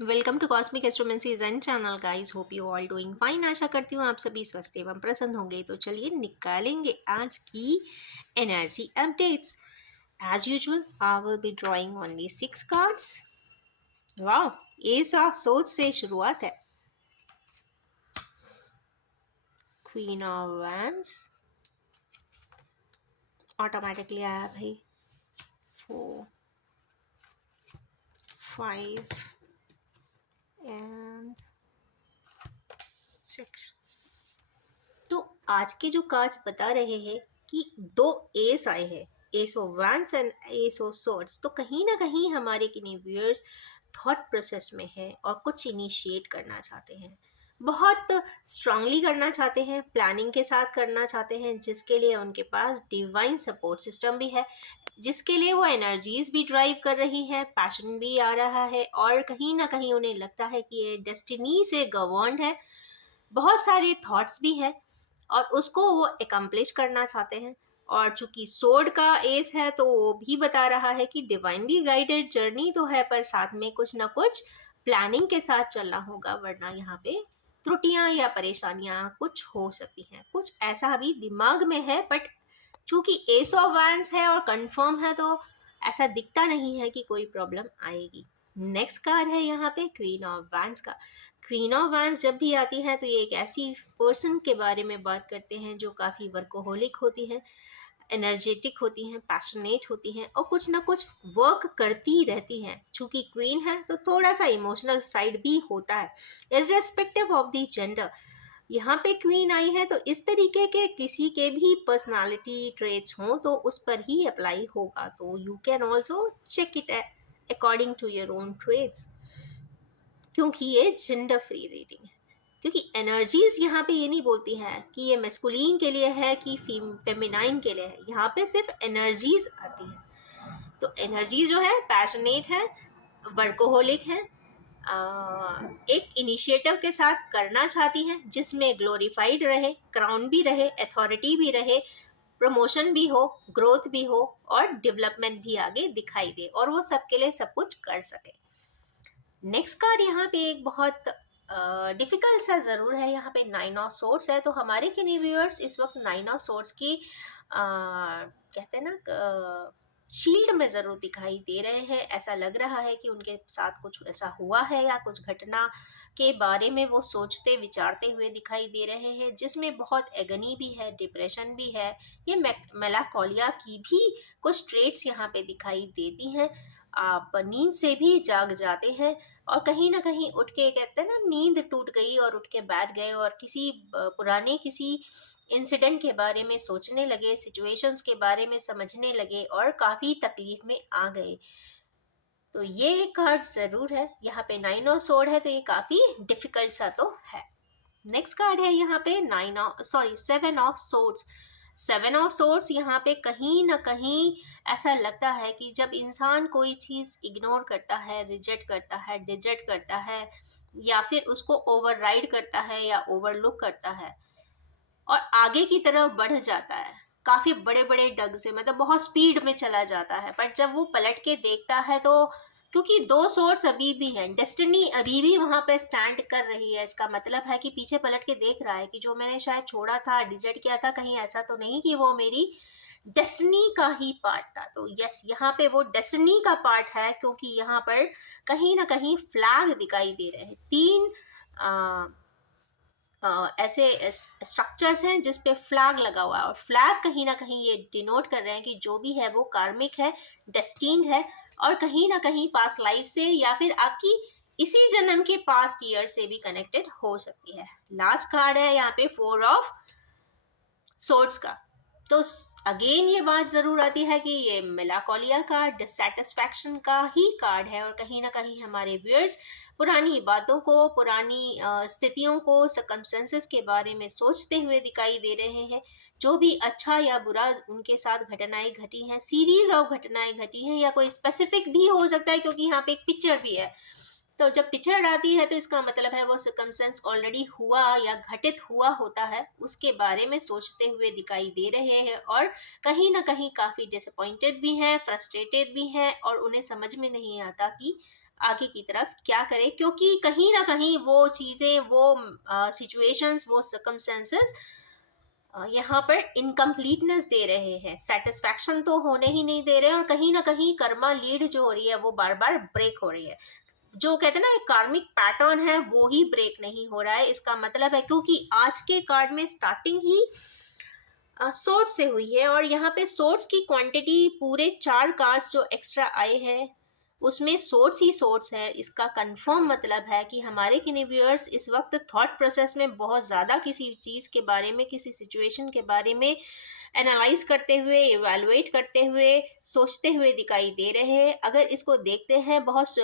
Welcome to cosmic astromancy and channel guys. Hope you all doing fine. आशा करती हूँ आप सभी स्वस्थ एवं प्रसन्न होंगे। तो चलिए निकालेंगे आज की energy updates. As usual I will be drawing only 6 cards. वाह, एस ऑफ सोर्ड से शुरुआत है। क्वीन ऑफ वैंड्स ऑटोमेटिकली आया भाई। 4 5 एंड 6। तो आज के जो कार्ड्स बता रहे हैं कि दो एस आए हैं, S of wands and S of swords. तो कहीं ना कहीं हमारे किन्हीं व्यूअर्स थॉट प्रोसेस में है और कुछ इनिशिएट करना चाहते हैं, बहुत स्ट्रांगली करना चाहते हैं, प्लानिंग के साथ करना चाहते हैं, जिसके लिए उनके पास डिवाइन सपोर्ट सिस्टम भी है, जिसके लिए वो एनर्जीज भी ड्राइव कर रही है, पैशन भी आ रहा है और कहीं ना कहीं उन्हें लगता है कि ये डेस्टिनी से गवर्नड है। बहुत सारे थॉट्स भी हैं और उसको वो एकम्प्लिश करना चाहते हैं। और चूंकि सोर्ड का एस है तो वो भी बता रहा है कि डिवाइनली गाइडेड जर्नी तो है, पर साथ में कुछ ना कुछ प्लानिंग के साथ चलना होगा, वरना यहाँ पे त्रुटियां या परेशानियां कुछ हो सकती हैं। कुछ ऐसा भी दिमाग में है, बट चूंकि एस ऑफ वैंड्स है और कंफर्म है तो ऐसा दिखता नहीं है कि कोई प्रॉब्लम आएगी। नेक्स्ट कार्ड है यहाँ पे क्वीन ऑफ वैंड्स का। क्वीन ऑफ वैंड्स जब भी आती है तो ये एक ऐसी पर्सन के बारे में बात करते हैं जो काफ़ी वर्कोहोलिक होती हैं, एनर्जेटिक होती हैं, पैशनेट होती हैं और कुछ ना कुछ वर्क करती रहती हैं। चूंकि क्वीन है तो थोड़ा सा इमोशनल साइड भी होता है, इर्रेस्पेक्टिव ऑफ द जेंडर। यहाँ पे क्वीन आई है तो इस तरीके के किसी के भी पर्सनालिटी ट्रेट्स हों तो उस पर ही अप्लाई होगा। तो you can also check it according to your own traits, क्योंकि ये जेंडर फ्री रीडिंग है। क्योंकि एनर्जीज यहाँ पे ये नहीं बोलती हैं कि ये मेस्कुलिन के लिए है कि फेमिनाइन के लिए है, यहाँ पे सिर्फ एनर्जीज आती है। तो एनर्जी जो है पैशनेट है, वर्कोहोलिक है, एक इनिशिएटिव के साथ करना चाहती हैं जिसमें ग्लोरीफाइड रहे, क्राउन भी रहे, अथॉरिटी भी रहे, प्रमोशन भी हो, ग्रोथ भी हो और डेवलपमेंट भी आगे दिखाई दे और वो सबके लिए सब कुछ कर सके। नेक्स्ट कार्ड यहाँ पे एक बहुत डिफिकल्ट सा ज़रूर है। यहाँ पे 9 ऑफ सोर्ड्स है। तो हमारे किन्हीं व्यूअर्स इस वक्त 9 ऑफ सोर्ड्स की कहते हैं ना शील्ड में ज़रूर दिखाई दे रहे हैं। ऐसा लग रहा है कि उनके साथ कुछ ऐसा हुआ है या कुछ घटना के बारे में वो सोचते विचारते हुए दिखाई दे रहे हैं, जिसमें बहुत एगनी भी है, डिप्रेशन भी है, ये मेलाकोलिया की भी कुछ ट्रेट्स यहाँ पे दिखाई देती हैं। आप नींद से भी जाग जाते हैं और कहीं ना कहीं उठ के कहते हैं ना, नींद टूट गई और उठ के बैठ गए और किसी पुराने किसी इंसिडेंट के बारे में सोचने लगे, सिचुएशंस के बारे में समझने लगे और काफ़ी तकलीफ में आ गए। तो ये एक कार्ड ज़रूर है। यहाँ पे 9 ऑफ सोर्ड है तो ये काफ़ी डिफिकल्ट सा तो है। नेक्स्ट कार्ड है यहाँ पे 7 ऑफ सोर्ड्स। 7 ऑफ सोर्ड्स यहाँ पे कहीं ना कहीं ऐसा लगता है कि जब इंसान कोई चीज़ इग्नोर करता है, रिजेक्ट करता है, डिजेक्ट करता है या फिर उसको ओवरराइड करता है या ओवरलुक करता है और आगे की तरफ बढ़ जाता है काफ़ी बड़े बड़े डग से, मतलब बहुत स्पीड में चला जाता है, पर जब वो पलट के देखता है तो क्योंकि दो सोर्स अभी भी हैं, डेस्टिनी अभी भी वहां पे स्टैंड कर रही है। इसका मतलब है कि पीछे पलट के देख रहा है कि जो मैंने शायद छोड़ा था, डिजेक्ट किया था, कहीं ऐसा तो नहीं कि वो मेरी डेस्टिनी का ही पार्ट था। तो यस, यहाँ पे वो डेस्टिनी का पार्ट है, क्योंकि यहाँ पर कहीं ना कहीं फ्लैग दिखाई दे रहे हैं। 3 ऐसे स्ट्रक्चर्स हैं जिस पे फ्लैग लगा हुआ है और फ्लैग कहीं ना कहीं ये डिनोट कर रहे हैं कि जो भी है वो कार्मिक है, डेस्टिन्ड है और कहीं ना कहीं पास्ट लाइफ से या फिर आपकी इसी जन्म के पास्ट ईयर से भी कनेक्टेड हो सकती है। लास्ट कार्ड है यहाँ पे 4 ऑफ सोर्ड्स का। तो अगेन ये बात जरूर आती है कि ये मेलाकोलिया का, डिससेटिस्फैक्शन का ही कार्ड है और कहीं ना कहीं हमारे व्यूअर्स पुरानी बातों को, पुरानी स्थितियों को, सर्कमस्टेंसेस के बारे में सोचते हुए दिखाई दे रहे हैं। जो भी अच्छा या बुरा उनके साथ घटनाएं घटी हैं, सीरीज ऑफ घटनाएं घटी हैं या कोई स्पेसिफिक भी हो सकता है, क्योंकि यहाँ पे एक पिक्चर भी है। तो जब पिक्चर आती है तो इसका मतलब है वो सर्कमस्टेंस ऑलरेडी हुआ या घटित हुआ होता है, उसके बारे में सोचते हुए दिखाई दे रहे हैं और कहीं ना कहीं काफ़ी डिसअपॉइंटेड भी हैं, फ्रस्ट्रेटेड भी हैं और उन्हें समझ में नहीं आता कि आगे की तरफ क्या करें, क्योंकि कहीं ना कहीं वो चीज़ें, वो सिचुएशंस, वो सर्कमस्टेंसेस यहाँ पर इनकम्प्लीटनेस दे रहे हैं, सेटिस्फैक्शन तो होने ही नहीं दे रहे हैं, और कहीं ना कहीं कर्मा लीड जो हो रही है वो बार बार ब्रेक हो रही है। जो कहते हैं ना एक कार्मिक पैटर्न है वो ही ब्रेक नहीं हो रहा है। इसका मतलब है क्योंकि आज के कार्ड में स्टार्टिंग ही सोर्ट से हुई है, और यहाँ पे सोर्ट्स की क्वांटिटी पूरे 4 कार्ड्स जो एक्स्ट्रा आए हैं उसमें सोर्ट्स ही सोर्ट्स है। इसका कंफर्म मतलब है कि हमारे किन्हीं व्यूअर्स इस वक्त थॉट प्रोसेस में बहुत ज़्यादा किसी चीज़ के बारे में, किसी सिचुएशन के बारे में एनालाइज करते हुए, इवेलुएट करते हुए, सोचते हुए दिखाई दे रहे हैं। अगर इसको देखते हैं बहुत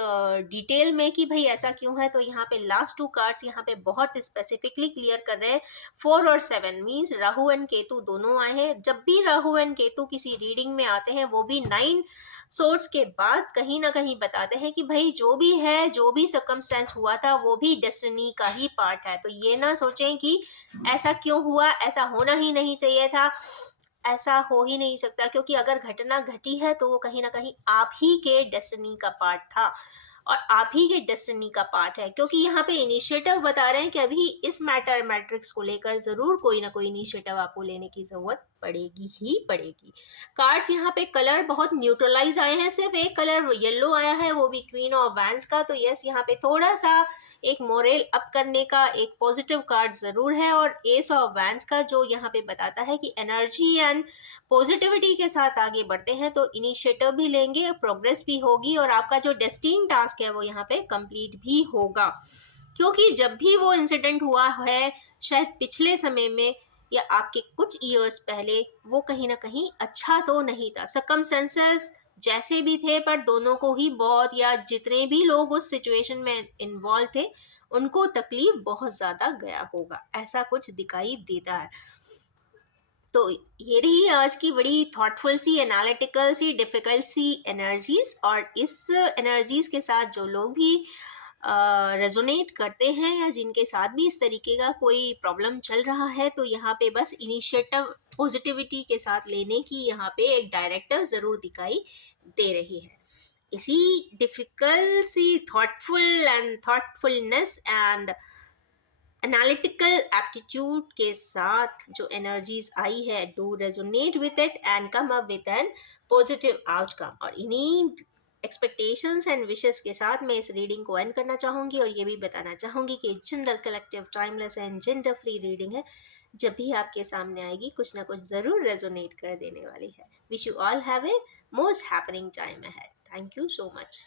डिटेल में कि भाई ऐसा क्यों है, तो यहाँ पे लास्ट 2 कार्ड्स यहाँ पे बहुत स्पेसिफिकली क्लियर कर रहे हैं। 4 और 7 मीन्स राहु एंड केतु दोनों आए हैं। जब भी राहु एंड केतु किसी रीडिंग में आते हैं वो भी 9 सोर्ट्स के बाद कहीं ना कहीं बताते हैं कि भाई जो भी है, जो भी सर्कमस्टेंस हुआ था वो भी डेस्टिनी का ही पार्ट है। तो ये ना सोचें कि ऐसा क्यों हुआ, ऐसा होना ही नहीं चाहिए था, ऐसा हो ही नहीं सकता, क्योंकि अगर घटना घटी है तो वो कहीं ना कहीं आप ही के डेस्टिनी का पार्ट था और आप ही के डेस्टिनी का पार्ट है। क्योंकि यहाँ पे इनिशिएटिव बता रहे हैं कि अभी इस मैटर मैट्रिक्स को लेकर जरूर कोई ना कोई इनिशिएटिव आपको लेने की जरूरत पड़ेगी ही पड़ेगी। कार्ड्स यहाँ पे कलर बहुत न्यूट्रलाइज आए हैं, सिर्फ एक कलर येलो आया है वो भी क्वीन ऑफ वैंड्स का। तो यस, यहाँ पे थोड़ा सा एक मोरल अप करने का एक पॉजिटिव कार्ड जरूर है। और एस ऑफ वैंड्स का जो यहाँ पे बताता है कि एनर्जी एंड पॉजिटिविटी के साथ आगे बढ़ते हैं तो इनिशिएटिव भी लेंगे, प्रोग्रेस भी होगी, और आपका जो डेस्टिन टास्क है वो यहाँ पे कंप्लीट भी होगा। क्योंकि जब भी वो इंसिडेंट हुआ है शायद पिछले समय में या आपके कुछ ईयर्स पहले, वो कहीं ना कहीं अच्छा तो नहीं था। सर्कमस्टेंसेस जैसे भी थे, पर दोनों को ही बहुत, या जितने भी लोग उस सिचुएशन में इन्वॉल्व थे उनको तकलीफ बहुत ज़्यादा गया होगा, ऐसा कुछ दिखाई देता है। तो ये रही आज की बड़ी थॉटफुल सी, एनालिटिकल सी, डिफिकल्ट सी एनर्जीज। और इस एनर्जीज के साथ जो लोग भी रेजोनेट करते हैं या जिनके साथ भी इस तरीके का कोई प्रॉब्लम चल रहा है, तो यहाँ पे बस इनिशिएटिव पॉजिटिविटी के साथ लेने की यहाँ पे एक डायरेक्टिव ज़रूर दिखाई दे रही है। इसी डिफिकल्ट सी thoughtful and thoughtfulness and analytical aptitude के साथ जो एनर्जीज आई है, do resonate with it and come up with an positive outcome. और इन्हीं एक्सपेक्टेशंस एंड विशेस के साथ मैं इस रीडिंग को एंड करना चाहूँगी, और ये भी बताना चाहूँगी कि general, collective, timeless and gender free reading है। जब भी आपके सामने आएगी कुछ ना कुछ ज़रूर रेजोनेट कर देने वाली है। Wish you all have a most happening time ahead. Thank you so much.